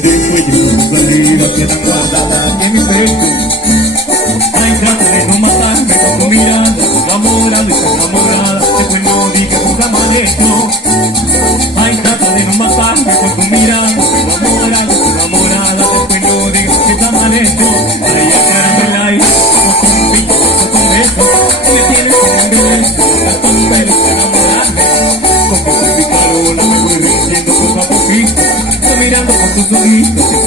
dejo y tus heridas quedan guardadas en mi pecho. Ay, trata de no matarme con tu mirada, enamorado y enamorada, después no digas tus amarillos. Ay, trata de no matarme con tu mirada, enamorado y enamorada, después no digas tus amarillos. Ay, acárame el aire, como con un pico, como con beso, y me tienes en el belleza, estás con pelos de enamorarme. Con tu picarona me voy rindiendo poco a poquito, estoy mirando con tus ojitos.